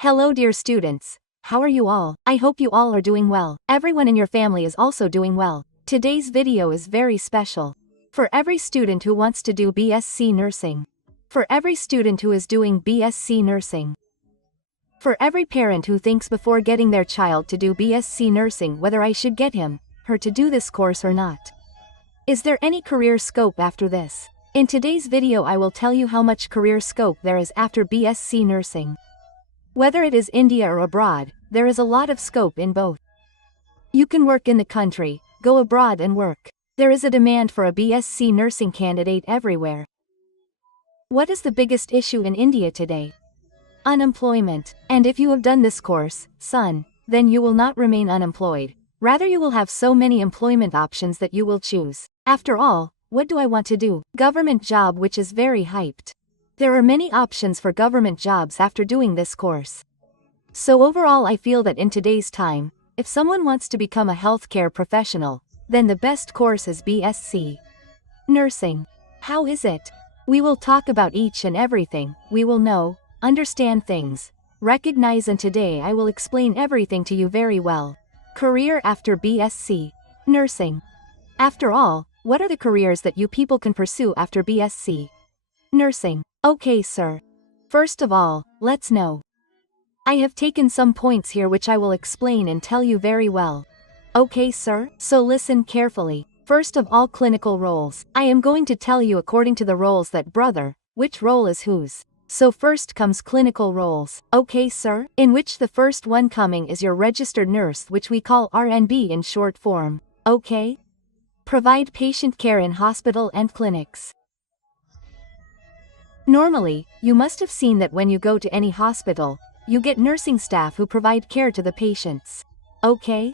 Hello dear students. How are you all? I hope you all are doing well. Everyone in your family is also doing well. Today's video is very special. For every student who wants to do BSc Nursing. For every student who is doing BSc Nursing. For every parent who thinks before getting their child to do BSc Nursing whether I should get him, her to do this course or not. Is there any career scope after this? In today's video I will tell you how much career scope there is after BSc Nursing. Whether it is India or abroad, there is a lot of scope in both. You can work in the country, go abroad and work. There is a demand for a BSc Nursing candidate everywhere. What is the biggest issue in India today? Unemployment. And if you have done this course, son, then you will not remain unemployed. Rather you will have so many employment options that you will choose. After all, what do I want to do? Government job, which is very hyped. There are many options for government jobs after doing this course. So overall I feel that in today's time, if someone wants to become a healthcare professional, then the best course is BSc Nursing. How is it? We will talk about each and everything. We will know, understand things, recognize, and today I will explain everything to you very well. Career after BSc Nursing. After all, what are the careers that you people can pursue after BSc Nursing? Okay sir. First of all, let's know. I have taken some points here which I will explain and tell you very well. Okay sir? So listen carefully. First of all, clinical roles. I am going to tell you according to the roles that brother, which role is whose. So first comes clinical roles. Okay sir? In which the first one coming is your registered nurse, which we call RNB in short form. Okay? Provide patient care in hospital and clinics. Normally, you must have seen that when you go to any hospital, you get nursing staff who provide care to the patients. Okay?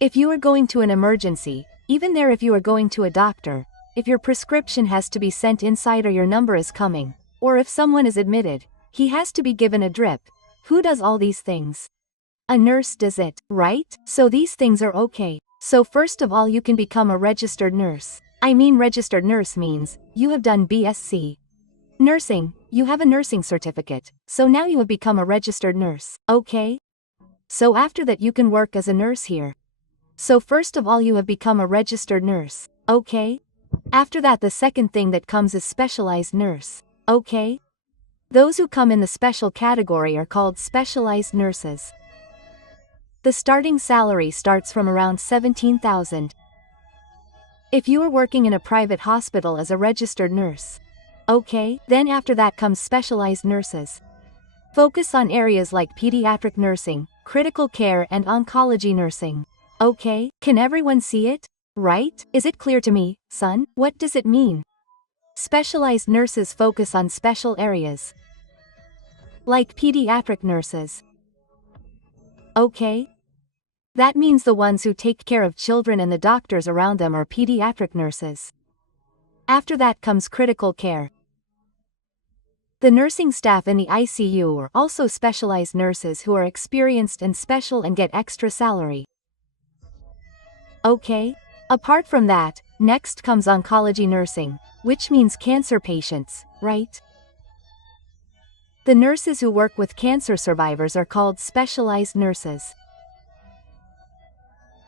If you are going to an emergency, even there if you are going to a doctor, if your prescription has to be sent inside or your number is coming, or if someone is admitted, he has to be given a drip. Who does all these things? A nurse does it, right? So these things are okay. So first of all you can become a registered nurse. Registered nurse means, you have done BSc Nursing, you have a nursing certificate, so now you have become a registered nurse, okay? So after that you can work as a nurse here. So first of all you have become a registered nurse, okay? After that the second thing that comes is specialized nurse, okay? Those who come in the special category are called specialized nurses. The starting salary starts from around 17,000. If you are working in a private hospital as a registered nurse. Okay, then after that comes specialized nurses. Focus on areas like pediatric nursing, critical care and oncology nursing. Okay, can everyone see it? Right? Is it clear to me, son? What does it mean? Specialized nurses focus on special areas. Like pediatric nurses. Okay? That means the ones who take care of children and the doctors around them are pediatric nurses. After that comes critical care. The nursing staff in the ICU are also specialized nurses who are experienced and special and get extra salary. Okay? Apart from that, next comes oncology nursing, which means cancer patients, right? The nurses who work with cancer survivors are called specialized nurses.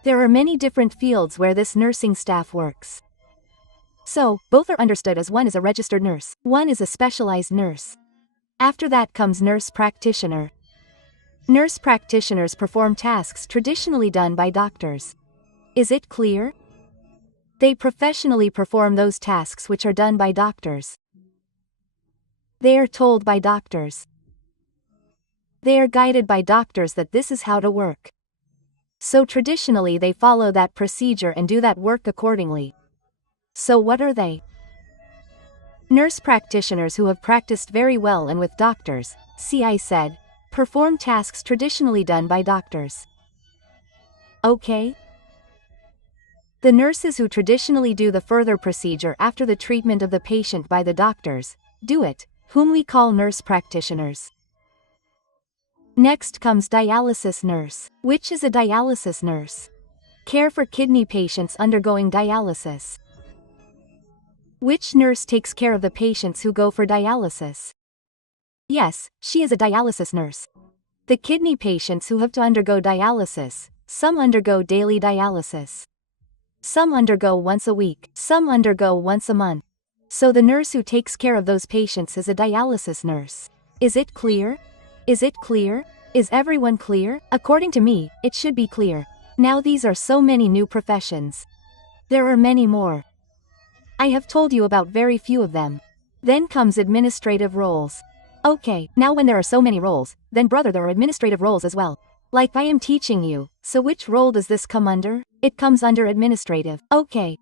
There are many different fields where this nursing staff works. So, both are understood as one is a registered nurse, one is a specialized nurse. After that comes nurse practitioner. Nurse practitioners perform tasks traditionally done by doctors. Is it clear? They professionally perform those tasks which are done by doctors. They are told by doctors. They are guided by doctors that this is how to work. So traditionally they follow that procedure and do that work accordingly. So what are they? Nurse practitioners who have practiced very well and with doctors, see I said, perform tasks traditionally done by doctors. Okay? The nurses who traditionally do the further procedure after the treatment of the patient by the doctors, do it, whom we call nurse practitioners. Next comes dialysis nurse. Which is a dialysis nurse? Care for kidney patients undergoing dialysis. Which nurse takes care of the patients who go for dialysis? Yes, she is a dialysis nurse. The kidney patients who have to undergo dialysis, some undergo daily dialysis. Some undergo once a week, some undergo once a month. So the nurse who takes care of those patients is a dialysis nurse. Is it clear? Is it clear? Is everyone clear? According to me, it should be clear. Now these are so many new professions. There are many more. I have told you about very few of them. Then comes administrative roles. Okay, now when there are so many roles, then brother there are administrative roles as well. Like I am teaching you, so which role does this come under? It comes under administrative. Okay.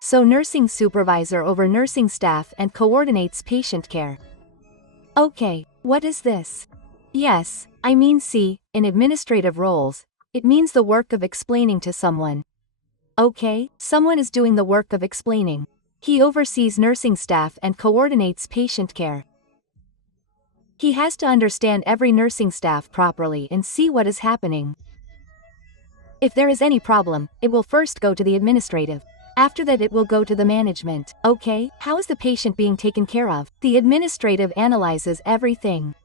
So nursing supervisor over nursing staff and coordinates patient care. Okay, what is this? Yes, I mean see, in administrative roles, it means the work of explaining to someone. Okay, someone is doing the work of explaining. He oversees nursing staff and coordinates patient care. He has to understand every nursing staff properly and see what is happening. If there is any problem, it will first go to the administrative. After that it will go to the management. Okay, how is the patient being taken care of? The administrative analyzes everything.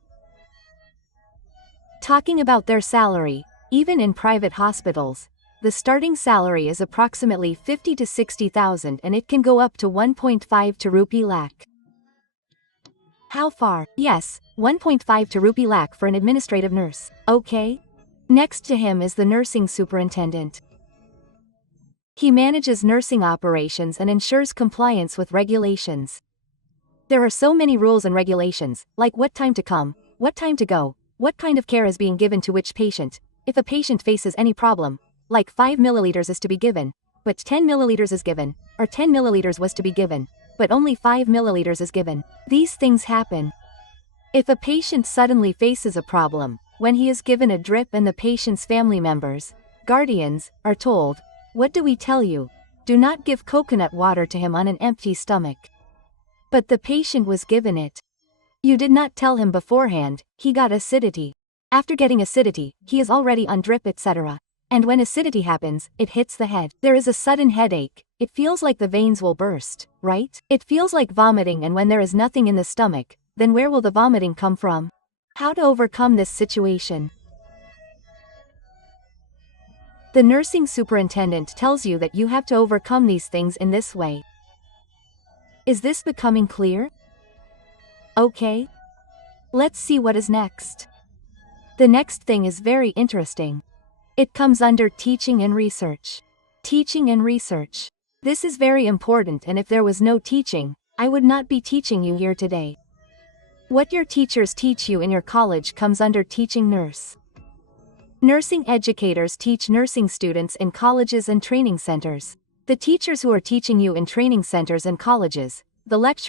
Talking about their salary, even in private hospitals, the starting salary is approximately 50 to 60,000 and it can go up to 1.5 to rupee lakh. How far? Yes, 1.5 to rupee lakh for an administrative nurse. Okay. Next to him is the nursing superintendent. He manages nursing operations and ensures compliance with regulations. There are so many rules and regulations, like what time to come, what time to go, what kind of care is being given to which patient. If a patient faces any problem, like 5 milliliters is to be given, but 10 milliliters is given, or 10 milliliters was to be given, but only 5 milliliters is given. These things happen. If a patient suddenly faces a problem, when he is given a drip and the patient's family members, guardians, are told, what do we tell you? Do not give coconut water to him on an empty stomach. But the patient was given it. You did not tell him beforehand, he got acidity. After getting acidity, he is already on drip etc. And when acidity happens, it hits the head. There is a sudden headache. It feels like the veins will burst, right? It feels like vomiting, and when there is nothing in the stomach, then where will the vomiting come from? How to overcome this situation? The nursing superintendent tells you that you have to overcome these things in this way. Is this becoming clear? Okay. Let's see what is next. The next thing is very interesting. It comes under teaching and research. Teaching and research. This is very important, and if there was no teaching, I would not be teaching you here today. What your teachers teach you in your college comes under teaching nurse. Nursing educators teach nursing students in colleges and training centers. The teachers who are teaching you in training centers and colleges, the lecturers